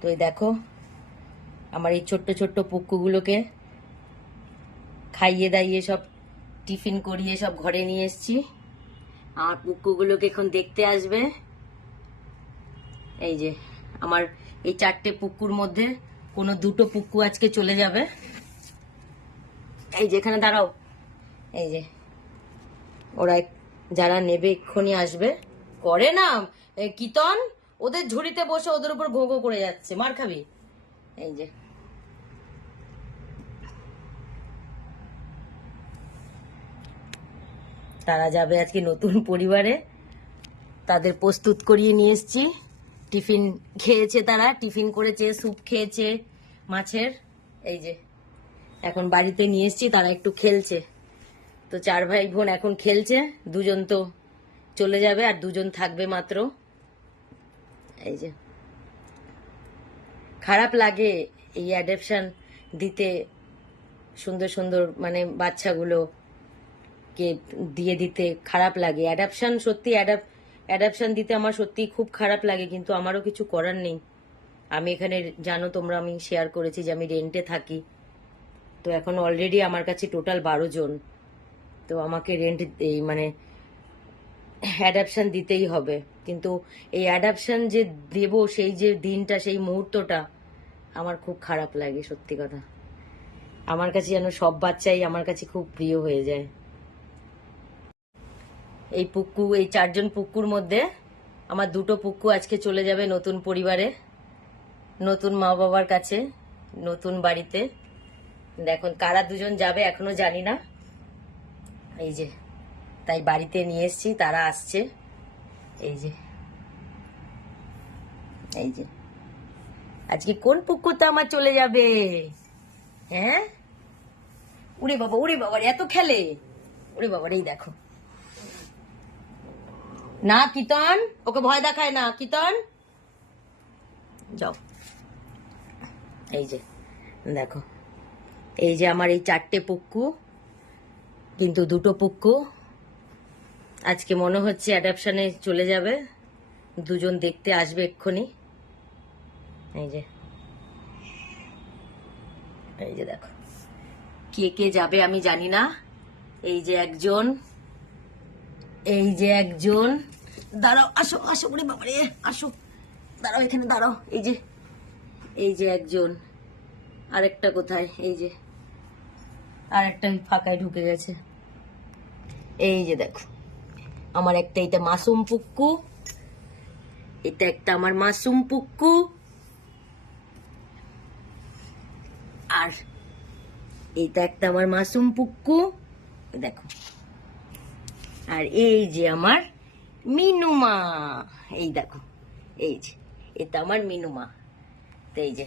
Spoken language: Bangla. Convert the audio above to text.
তো এই দেখো আমার এই ছোট্ট ছোট্ট পুক্কুগুলোকে খাইয়ে দাইয়ে সব টিফিন করিয়ে সব ঘরে নিয়ে এসেছি। আমার পুক্কুগুলোকে এখন দেখতে আসবে। এই যে আমার এই 4টে পুক্কুর মধ্যে কোনো 2টো পুক্কু আজকে চলে যাবে। এই যে এখানে দাঁড়াও, এই যে ওরা যারা নেবে এক্ষুনি আসবে। করে না কীর্তন, ওদের ঝুড়িতে বসে ওদের উপর ঘো ঘো করে যাচ্ছে, মার খাবি। এই যে তারা যাবে আজকে নতুন পরিবারে, তাদের প্রস্তুত করিয়ে নিয়ে এসছি। টিফিন খেয়েছে, তারা টিফিন করেছে, স্যুপ খেয়েছে মাছের। এই যে এখন বাড়িতে নিয়ে এসছি, তারা একটু খেলছে। তো 4 ভাই বোন এখন খেলছে, 2জন তো চলে যাবে আর 2জন থাকবে মাত্র। এই যে খারাপ লাগে এই অ্যাডাপশন দিতে, সুন্দর সুন্দর মানে বাচ্চাগুলোকে দিয়ে দিতে খারাপ লাগে। অ্যাডাপশন সত্যি অ্যাডাপশন দিতে আমার সত্যি খুব খারাপ লাগে, কিন্তু আমারও কিছু করার নেই। আমি এখানে জানো তোমরা, আমি শেয়ার করেছি যে আমি রেন্টে থাকি। তো এখন অলরেডি আমার কাছে টোটাল 12 জন। তো আমাকে রেন্ট এই মানে অ্যাডাপশন দিতেই হবে। কিন্তু এই অ্যাডাপশন যে দেব, সেই যে দিনটা, সেই মুহূর্তটা আমার খুব খারাপ লাগে সত্যি কথা। আমার কাছে যেন সব বাচ্চাই আমার কাছে খুব প্রিয় হয়ে যায়। এই পুক্কু, এই 4 জন পুক্কুর মধ্যে আমার 2টো পুক্কু আজকে চলে যাবে নতুন পরিবারে, নতুন মা বাবার কাছে, নতুন বাড়িতে। এখন কারা 2জন যাবে এখনো জানি না। এই যে তাই বাড়িতে নিয়ে এসছি, তারা আসছে। এই যে এই যে আজকে কোন পুকুরটা আমার চলে যাবে? হ্যাঁ, উড়ে বাবা, উড়ে বাবার এত খেলে, উড়ে বাবার। এই দেখো না কীর্তন, ওকে ভয় দেখায় না কীর্তন, যাও। এই যে দেখো, এই যে আমার এই 4টে পুক্কু, কিন্তু 2টো পুক্কু আজকে মনে হচ্ছে অ্যাডাপশনে চলে যাবে। 2জন দেখতে আসবে এক্ষুনি। এই যে এই যে দেখো কে কে যাবে আমি জানি না। এই যে একজন, এই যে একজন, দাঁড়াও, আসো আসো, ওরে বাবারে, আসো, দাঁড়াও, এখানে দাঁড়াও। এই যে একজন, আরেকটা কোথায়? এই যে আরেকটা ফাঁকায় ঢুকে গেছে। এই যে দেখো আমার একটা, এটা মাসুম পুক্কু, এটা একটা আমার মাসুম পুক্কু, আর এটা একটা আমার মাসুম পুক্কু, দেখো। আর এই যে আমার মিনুমা, এই দেখো, এই যে এটা আমার মিনুমা। তো এই যে